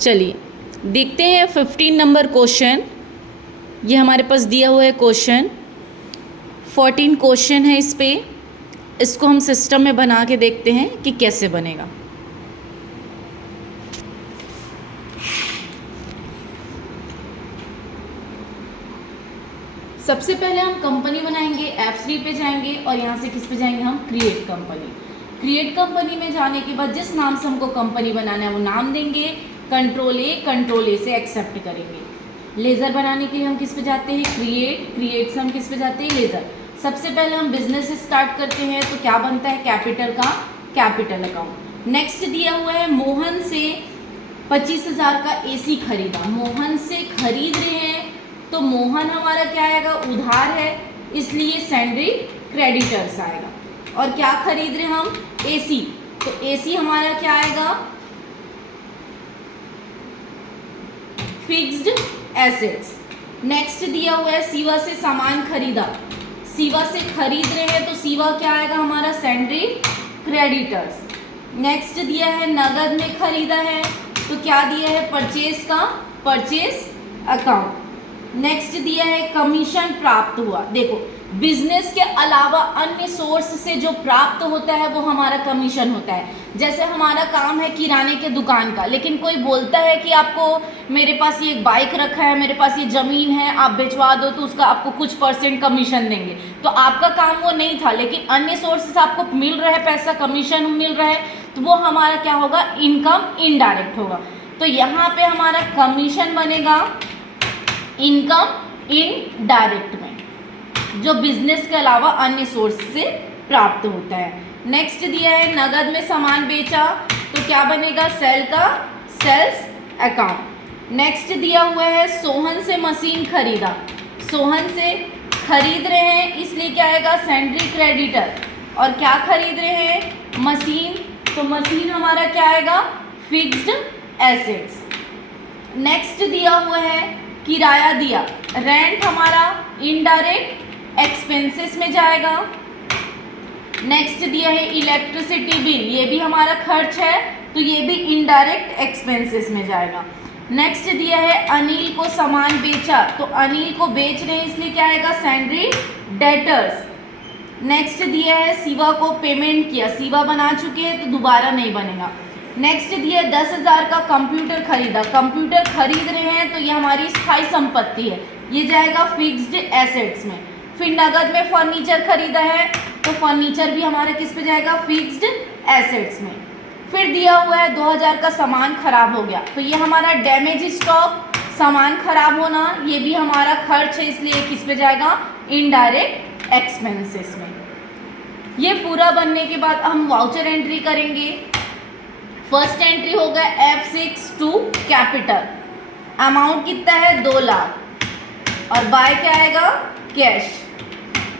चलिए देखते हैं 15 नंबर क्वेश्चन। ये हमारे पास दिया हुआ है क्वेश्चन, 14 क्वेश्चन है इस पे। इसको हम सिस्टम में बना के देखते हैं कि कैसे बनेगा। सबसे पहले हम कंपनी बनाएंगे, F3 पे जाएंगे और यहाँ से किस पे जाएंगे हम, क्रिएट कंपनी। क्रिएट कंपनी में जाने के बाद जिस नाम से हमको कंपनी बनाना है वो नाम देंगे, कंट्रोल ए से एक्सेप्ट करेंगे। लेज़र बनाने के लिए हम किस पे जाते हैं, क्रिएट से हम किस पे जाते हैं, लेज़र। सबसे पहले हम बिजनेस स्टार्ट करते हैं तो क्या बनता है, कैपिटल का कैपिटल अकाउंट। नेक्स्ट दिया हुआ है मोहन से 25,000 का AC खरीदा। मोहन से खरीद रहे हैं तो मोहन हमारा क्या आएगा, उधार है, इसलिए सैंड्री क्रेडिटर्स आएगा। और क्या खरीद रहे हैं हम, AC, तो AC हमारा क्या आएगा, फिक्स्ड एसेट्स। नेक्स्ट दिया हुआ है सीवा से सामान खरीदा। सीवा से खरीद रहे हैं तो सीवा क्या आएगा हमारा, सैंड्री क्रेडिटर्स। नेक्स्ट दिया है नगद में खरीदा है तो क्या दिया है, परचेज का परचेज अकाउंट। नेक्स्ट दिया है कमीशन प्राप्त हुआ। देखो बिजनेस के अलावा अन्य सोर्स से जो प्राप्त होता है वो हमारा कमीशन होता है। जैसे हमारा काम है किराने के दुकान का, लेकिन कोई बोलता है कि आपको मेरे पास ये एक बाइक रखा है, मेरे पास ये ज़मीन है, आप बेचवा दो तो उसका आपको कुछ % कमीशन देंगे। तो आपका काम वो नहीं था, लेकिन अन्य सोर्स से आपको मिल रहा है पैसा, कमीशन मिल रहा है, तो वो हमारा क्या होगा, इनकम इनडायरेक्ट होगा। तो यहाँ पे हमारा कमीशन बनेगा इनकम इनडायरेक्ट में, जो बिजनेस के अलावा अन्य सोर्स से प्राप्त होता है। नेक्स्ट दिया है नगद में सामान बेचा तो क्या बनेगा, सेल का सेल्स अकाउंट। नेक्स्ट दिया हुआ है सोहन से मशीन खरीदा। सोहन से खरीद रहे हैं इसलिए क्या आएगा, सैंड्री क्रेडिटर। और क्या खरीद रहे हैं, मशीन, तो मशीन हमारा क्या आएगा, फिक्स्ड एसेट्स। नेक्स्ट दिया हुआ है किराया दिया, रेंट हमारा इनडायरेक्ट एक्सपेंसेस में जाएगा। नेक्स्ट दिया है इलेक्ट्रिसिटी बिल, ये भी हमारा खर्च है तो ये भी इनडायरेक्ट एक्सपेंसेस में जाएगा। नेक्स्ट दिया है अनिल को सामान बेचा, तो अनिल को बेच रहे हैं इसलिए क्या आएगा, सैंड्री डेटर्स। नेक्स्ट दिया है शिवा को पेमेंट किया, शिवा बना चुके हैं तो दोबारा नहीं बनेगा। नेक्स्ट दिया 10,000 का कंप्यूटर खरीदा। कंप्यूटर खरीद रहे हैं तो ये हमारी स्थायी संपत्ति है, ये जाएगा फिक्स्ड एसेट्स में। फिर नगद में फर्नीचर खरीदा है तो फर्नीचर भी हमारे किस पे जाएगा, फिक्स्ड एसेट्स में। फिर दिया हुआ है 2,000 का सामान खराब हो गया तो ये हमारा डैमेज स्टॉक, सामान खराब होना, ये भी हमारा खर्च है इसलिए किस पे जाएगा, इनडायरेक्ट एक्सपेंसेस में। ये पूरा बनने के बाद हम वाउचर एंट्री करेंगे। फर्स्ट एंट्री होगा F6 टू कैपिटल, अमाउंट कितना है, 2 लाख, और बाय क्या आएगा, कैश।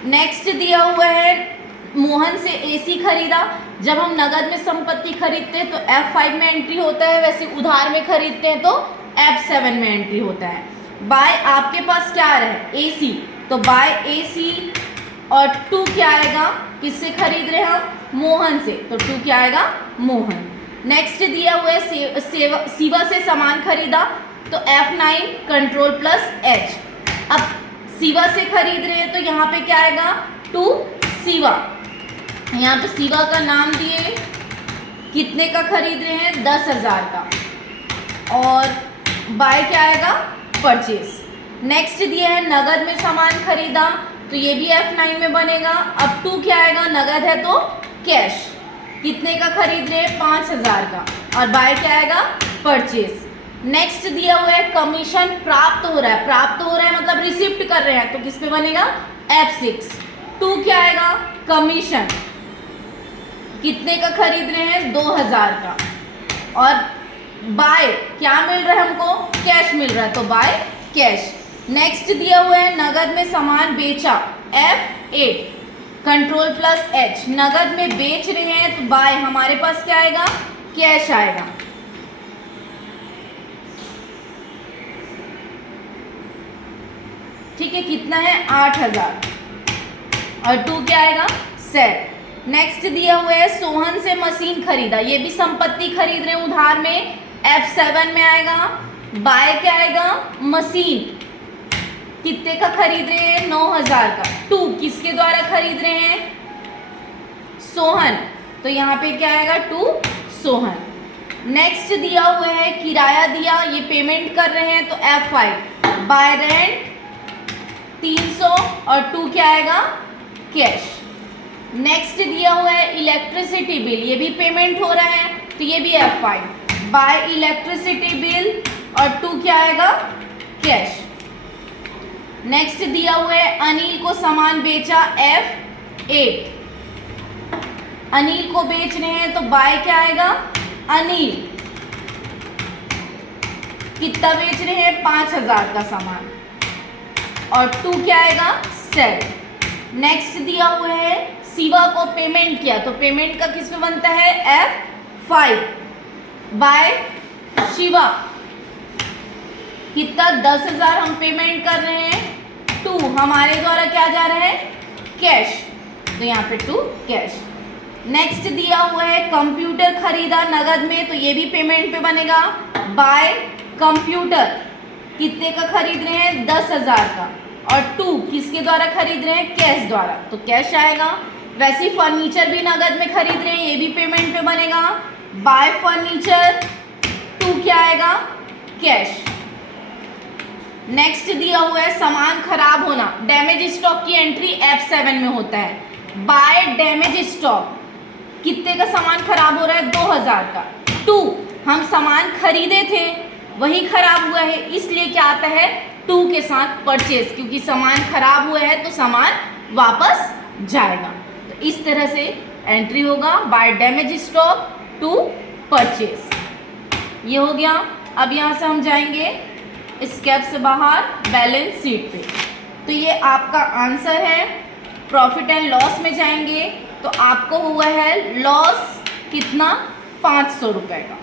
नेक्स्ट दिया हुआ है मोहन से AC खरीदा। जब हम नगद में संपत्ति खरीदते हैं तो F5 में एंट्री होता है, वैसे उधार में खरीदते हैं तो F7 में एंट्री होता है। बाय आपके पास क्या आ रहा है, AC, तो बाय AC। और 2 क्या आएगा, किससे खरीद रहे हैं हम, मोहन से, तो 2 क्या आएगा, मोहन। नेक्स्ट दिया हुआ है शिवा से सामान खरीदा तो F9 कंट्रोल प्लस H। अब शिवा से खरीद रहे हैं तो यहाँ पे क्या आएगा, 2 शिवा। यहाँ पे शिवा का नाम दिए, कितने का खरीद रहे हैं, 10,000 का, और बाय क्या आएगा, परचेज। नेक्स्ट दिया है नगद में सामान खरीदा तो ये भी F9 में बनेगा। अब 2 क्या आएगा, नगद है तो कैश, कितने का खरीद रहे हैं, 5,000 का, और बाय क्या आएगा, परचेज। नेक्स्ट दिया हुआ है कमीशन प्राप्त हो रहा है, प्राप्त हो रहा है मतलब रिसिप्ट कर रहे हैं तो किस पे बनेगा, F6। 2 क्या आएगा, कमीशन, कितने का खरीद रहे हैं, 2,000 का, और बाय क्या मिल रहा है हमको, कैश मिल रहा है तो बाय कैश। नेक्स्ट दिया हुआ है नगद में सामान बेचा, F8 कंट्रोल प्लस H। नगद में बेच रहे हैं तो बाय हमारे पास क्या आएगा, कैश आएगा। ठीक है, कितना है, 8,000, और 2 क्या आएगा, सेल। नेक्स्ट दिया हुआ है सोहन से मशीन खरीदा, ये भी संपत्ति खरीद रहे हैं उधार में F7 में आएगा बाय क्या आएगा, मशीन। कितने का खरीद रहे हैं, 9,000 का। टू किसके द्वारा खरीद रहे हैं, सोहन, तो यहाँ पे क्या आएगा, टू सोहन। नेक्स्ट दिया हुआ है किराया दिया, ये पेमेंट कर रहे हैं, तो F5 बाय रेंट 300 और टू क्या आएगा, कैश। नेक्स्ट दिया हुआ है इलेक्ट्रिसिटी बिल, ये भी पेमेंट हो रहा है, तो ये भी F5 बाय इलेक्ट्रिसिटी बिल और टू क्या आएगा, कैश। नेक्स्ट दिया हुआ है अनिल को सामान बेचा, F8 अनिल को बेच रहे हैं, तो बाय क्या आएगा, अनिल। कितना बेच रहे हैं, 5,000 का सामान और टू क्या आएगा, सेल। नेक्स्ट दिया हुआ है शिवा को पेमेंट किया, तो पेमेंट का किस में बनता है, F5 बाय शिवा। कितना, 10,000 हम पेमेंट कर रहे हैं, टू हमारे द्वारा क्या जा रहा है, कैश, तो यहाँ पे टू कैश। नेक्स्ट दिया हुआ है कंप्यूटर खरीदा नगद में, तो ये भी पेमेंट पे बनेगा बाय कंप्यूटर। कितने का खरीद रहे हैं, 10,000 का और टू किसके द्वारा खरीद रहे हैं, कैश द्वारा, तो कैश आएगा। वैसे ही फर्नीचर भी नगद में खरीद रहे हैं, ये भी पेमेंट पे बनेगा बाय फर्नीचर, टू क्या आएगा, कैश। नेक्स्ट दिया हुआ है सामान खराब होना, डैमेज स्टॉक की एंट्री F7 में होता है बाय डैमेज स्टॉक। कितने का सामान खराब हो रहा है, 2,000 का। टू हम सामान खरीदे थे वही खराब हुआ है, इसलिए क्या आता है, टू के साथ परचेज, क्योंकि सामान खराब हुआ है तो सामान वापस जाएगा। तो इस तरह से एंट्री होगा by damage stock to purchase. ये हो गया। अब यहाँ से हम जाएंगे स्केप से बाहर बैलेंस शीट पे, तो ये आपका आंसर है। प्रॉफिट एंड लॉस में जाएंगे तो आपको हुआ है लॉस कितना, 500 रुपए का।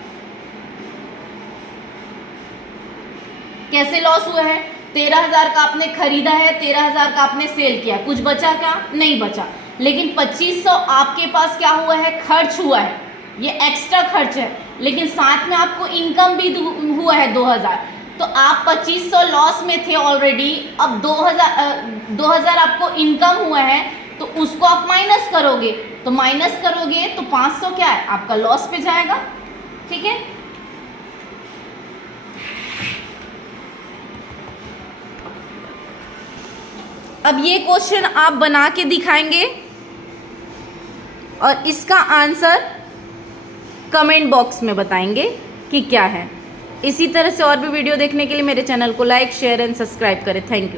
कैसे लॉस हुआ है, 13,000 का आपने खरीदा है, 13,000 का आपने सेल किया, कुछ बचा क्या, नहीं बचा, लेकिन 2500 आपके पास क्या हुआ है, खर्च हुआ है, ये एक्स्ट्रा खर्च है, लेकिन साथ में आपको इनकम भी हुआ है 2,000, तो आप 2500 लॉस में थे ऑलरेडी। अब 2,000 आपको इनकम हुआ है, तो उसको आप माइनस करोगे, तो माइनस करोगे तो 500 क्या है, आपका लॉस पे जाएगा। ठीक है, अब ये क्वेश्चन आप बना के दिखाएंगे और इसका आंसर कमेंट बॉक्स में बताएंगे कि क्या है। इसी तरह से और भी वीडियो देखने के लिए मेरे चैनल को लाइक, शेयर एंड सब्सक्राइब करें। Thank you.